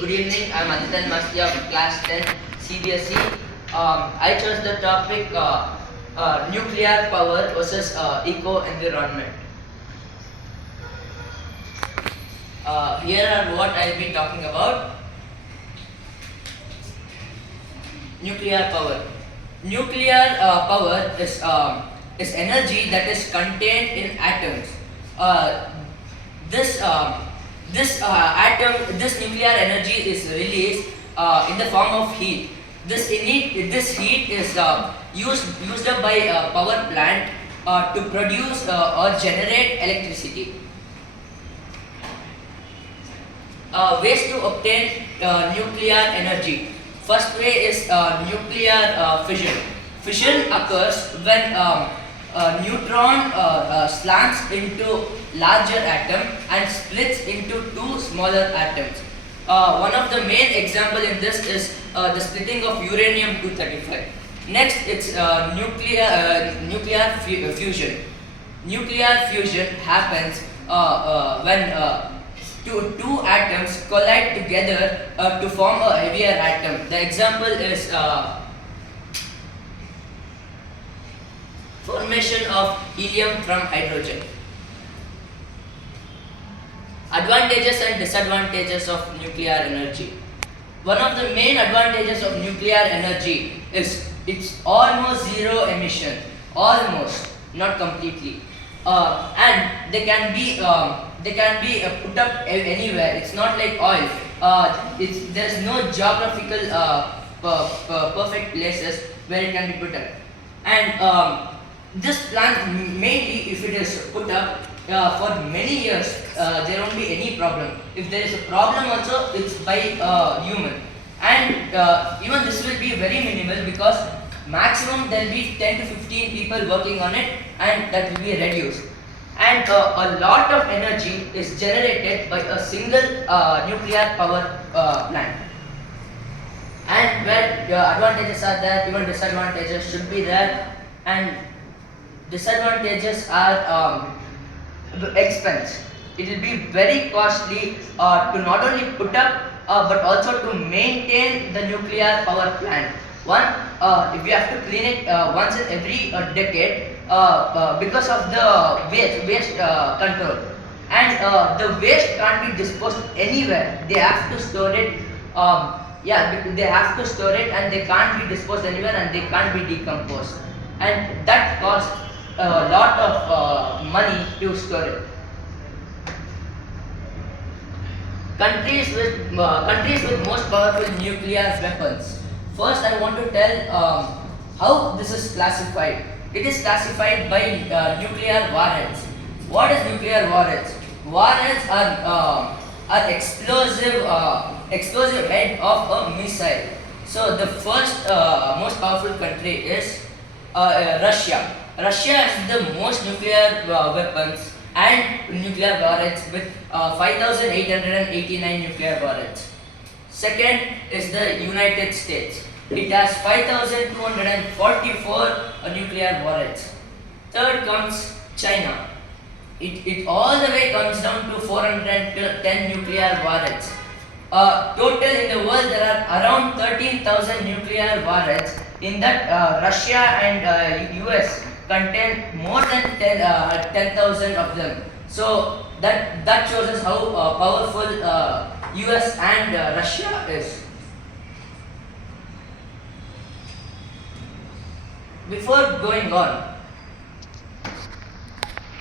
Good evening, I am Adith and Maasthi of class 10 CBSE. I chose the topic nuclear power versus eco-environment. Here are what I will be talking about. Nuclear power. Nuclear power is energy that is contained in atoms. This nuclear energy is released in the form of heat. This heat is used up by a power plant to produce or generate electricity. Ways to obtain nuclear energy. First way is nuclear fission. Fission occurs when a neutron slants into larger atom and splits into two smaller atoms. One of the main example in this is the splitting of uranium-235. Next, it's nuclear fusion. Nuclear fusion happens when two atoms collide together to form a heavier atom. The example is formation of helium from hydrogen. Advantages and disadvantages of nuclear energy. One of the main advantages of nuclear energy is it's almost zero emission, almost, not completely, and they can be put up anywhere. It's not like oil. There's no geographical perfect places where it can be put up, and this plant mainly, if it is put up for many years, there won't be any problem. If there is a problem also, it's by human, and even this will be very minimal because maximum there will be 10 to 15 people working on it, and that will be reduced. And a lot of energy is generated by a single nuclear power plant. And where the advantages are there, even disadvantages should be there. And disadvantages are expense. It will be very costly to not only put up but also to maintain the nuclear power plant. One, if you have to clean it once in every decade because of the waste control, and the waste can't be disposed anywhere. They have to store it. They have to store it, and they can't be disposed anywhere, and they can't be decomposed, and that costs a lot of money to store it. Countries with most powerful nuclear weapons. First, I want to tell how this is classified. It is classified by nuclear warheads. What is nuclear warheads? Warheads are explosive head of a missile. So the first most powerful country is Russia. Russia has the most nuclear weapons and nuclear warheads with 5,889 nuclear warheads. Second is the United States. It has 5,244 nuclear warheads. Third comes China. It all the way comes down to 410 nuclear warheads. Total in the world there are around 13,000 nuclear warheads. In that Russia and US contain more than 10,000 of them. So that shows us how powerful US and Russia is. Before going on,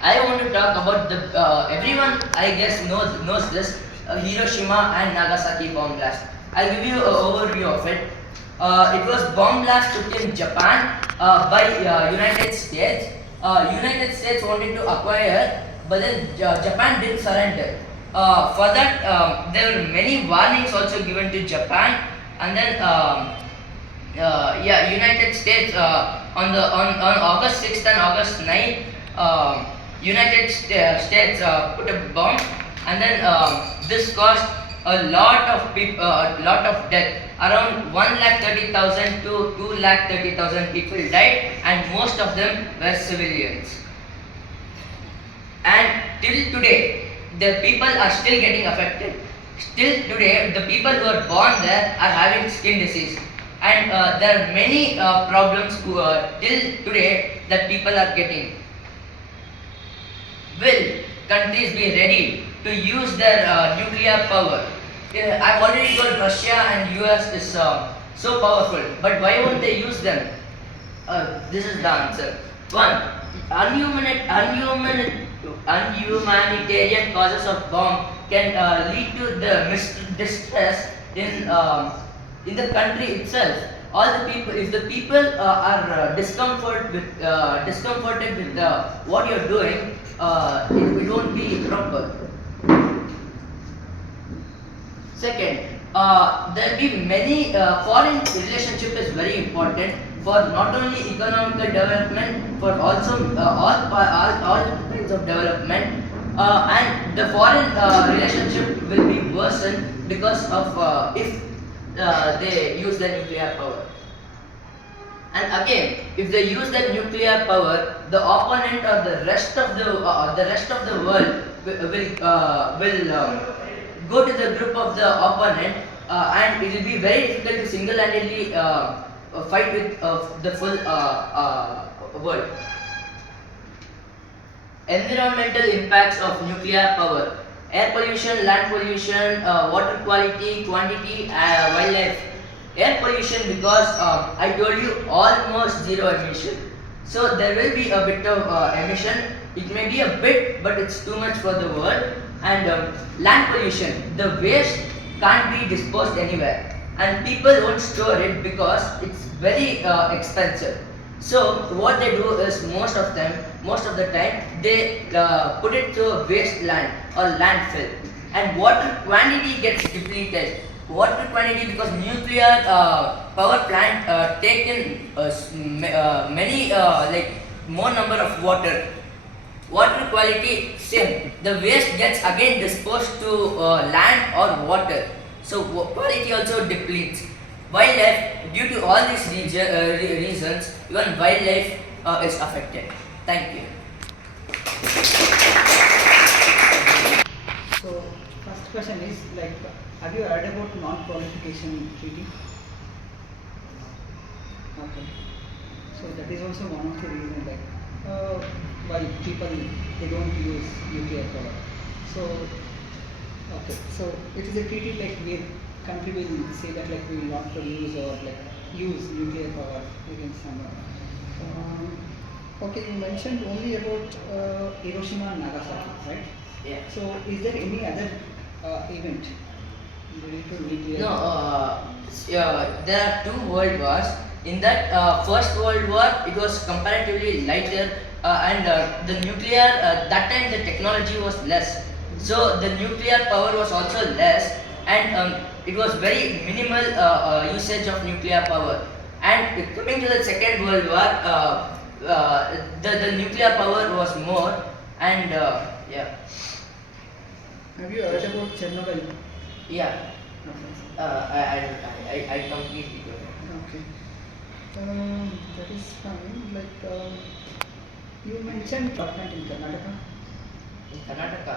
I want to talk about the everyone I guess knows this Hiroshima and Nagasaki bomb blast. I'll give you an overview of it. It was bomb blast took in Japan by United States. United States wanted to acquire, but then Japan didn't surrender. For that, there were many warnings also given to Japan, and then United States on August 6th and August 9th, United States put a bomb, and then this caused a lot of people, a lot of death. Around 1,30,000 to 2,30,000 people died, and most of them were civilians. And till today, the people are still getting affected. Still today, the people who are born there are having skin disease, and there are many problems till today that people are getting. Will countries be ready to use their nuclear power? I've already told Russia and US is so powerful, but why won't they use them? This is the answer. One, unhumanitarian causes of bomb can lead to the distress in the country itself. All the people, if the people are discomforted with what you're doing, it won't be proper. Second, there will be many foreign relationship is very important for not only economical development, for also all kinds of development, and the foreign relationship will be worsened because of if they use the nuclear power. And again, if they use that nuclear power, the opponent or the rest of the world will go to the group of the opponent, and it will be very difficult to single-handedly fight with the full world. Environmental impacts of nuclear power: air pollution, land pollution, water quality, quantity, wildlife. Air pollution, because I told you almost zero emission. So there will be a bit of emission. It may be a bit, but it's too much for the world. And land pollution, the waste can't be disposed anywhere, and people won't store it because it's very expensive. So what they do is most of the time they put it to a wasteland or landfill, and water quantity gets depleted. Water quantity, because nuclear power plant take in many more number of water. Water quality same. The waste gets again disposed to land or water. So quality also depletes. Wildlife, due to all these reasons, even wildlife is affected. Thank you. So first question is have you heard about non-proliferation treaty? Okay. So that is also one of the reasons why people they don't use nuclear power. So okay, so it is a treaty where country will say that we will not produce or use nuclear power against someone. Okay, you mentioned only about Hiroshima and Nagasaki, right? Yeah. So is there any other event related to nuclear? No, there are two world wars. In that first world war, it was comparatively lighter, and the nuclear that time the technology was less. So the nuclear power was also less, and it was very minimal usage of nuclear power. And coming to the second world war, the nuclear power was more, and yeah. Have you heard about Chernobyl? Yeah. I completely got it. Okay. That is fine. You mentioned department in Karnataka. In Karnataka?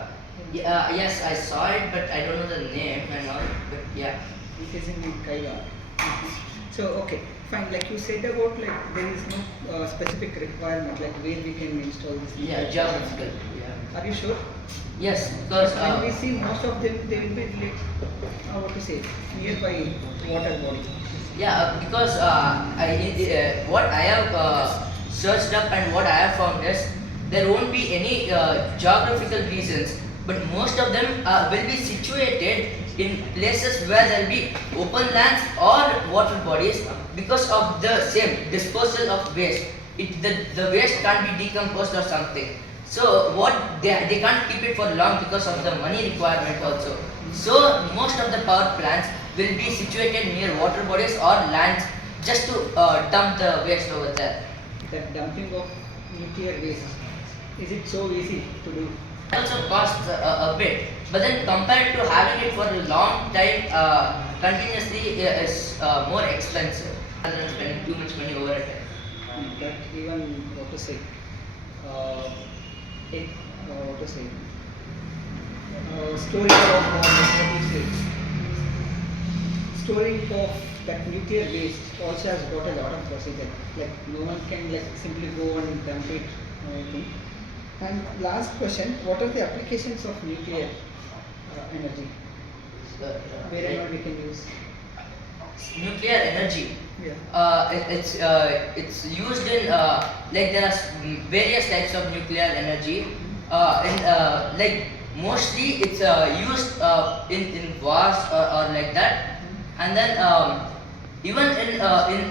Yeah, yes, I saw it, but I don't know the name and all. But yeah. It is in Kaiga. So okay, fine. You said about there is no specific requirement where we can install this. Yeah, geographical. Yeah. Are you sure? Yes, because when we see most of them, they will be nearby water body. Yeah, because what I have searched up and what I have found is there won't be any geographical reasons, but most of them will be situated in places where there will be open lands or water bodies because of the same disposal of waste. The waste can't be decomposed or something. So what they can't keep it for long because of the money requirement also. So most of the power plants will be situated near water bodies or lands just to dump the waste over there. That dumping of nuclear waste, is it so easy to do? It also costs a bit, but then compared to having it for a long time continuously is more expensive rather than spending too much money over it. That even storing of what you say, storing of that nuclear waste also has got a lot of procedure. Like no one can like simply go and dump it. I think. And last question: what are the applications of nuclear energy? Where and what we can use? Nuclear energy. Yeah. It's used in like there are various types of nuclear energy. Like mostly it's used in wars or like that, and then even in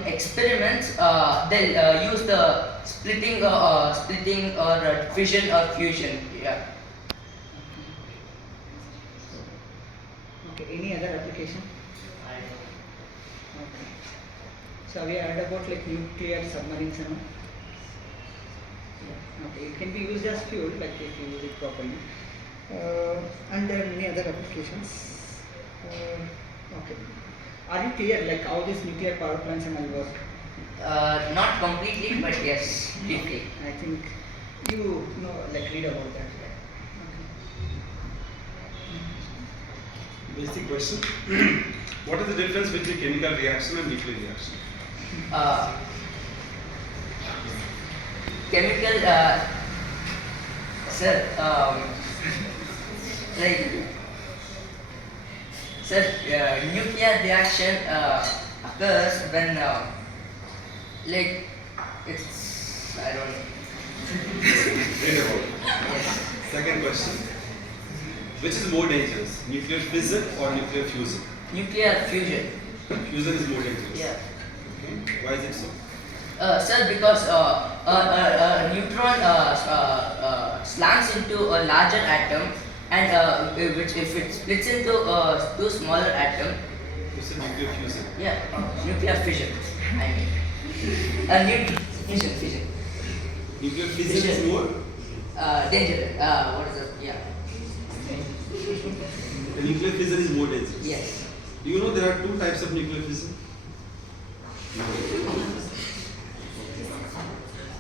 experiments they'll use the splitting or fission or fusion. Yeah. Okay. Any other application? Okay. So we heard about like nuclear submarines and all. Okay, it can be used as fuel, like if you use it properly. And there are many other applications. Okay. Are you clear like how these nuclear power plants and all work? Not completely, but yes, briefly. I think you know, like read about that. Okay. Basic question. What is the difference between chemical reaction and nuclear reaction? Chemical, sir, like, sir, nuclear reaction occurs when, like, it's, I don't know. Read about it. Yes. Second question. Which is more dangerous, nuclear fission or nuclear fusion? Nuclear fusion. Fusion is more dangerous. Yeah. Okay. Why is it so? Sir, because a neutron slants into a larger atom, and which if it splits into two smaller atom, You said nuclear fusion. yeah, nuclear fission. I mean, fission. Nuclear fission is more. Dangerous. What is it? Yeah. The nuclear fission is more dangerous. Yes. Do you know there are two types of nuclear fission?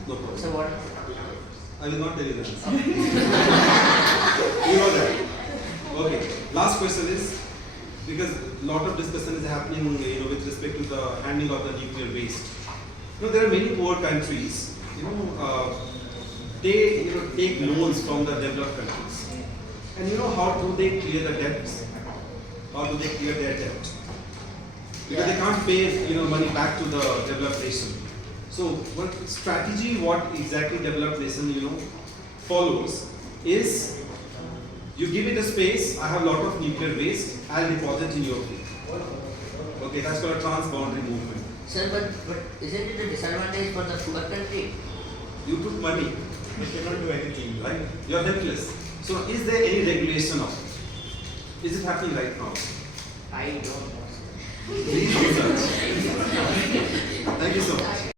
No problem. So what? I will not tell you the answer. You know that. Okay. Last question is, because a lot of discussion is happening, with respect to the handling of the nuclear waste. There are many poor countries, they take loans from the developed countries. And how do they clear the debts? How do they clear their debt? Because they can't pay money back to the developed nation. So what strategy, what exactly developed nation follows is, you give it a space. I have a lot of nuclear waste. I'll deposit in your field. Okay, that's called a transboundary movement. Sir, but isn't it a disadvantage for the poor country? You took money, you cannot do anything, right? You're helpless. So is there any regulation of it? Is it happening right now? I don't know, sir. Please research. Thank you so much.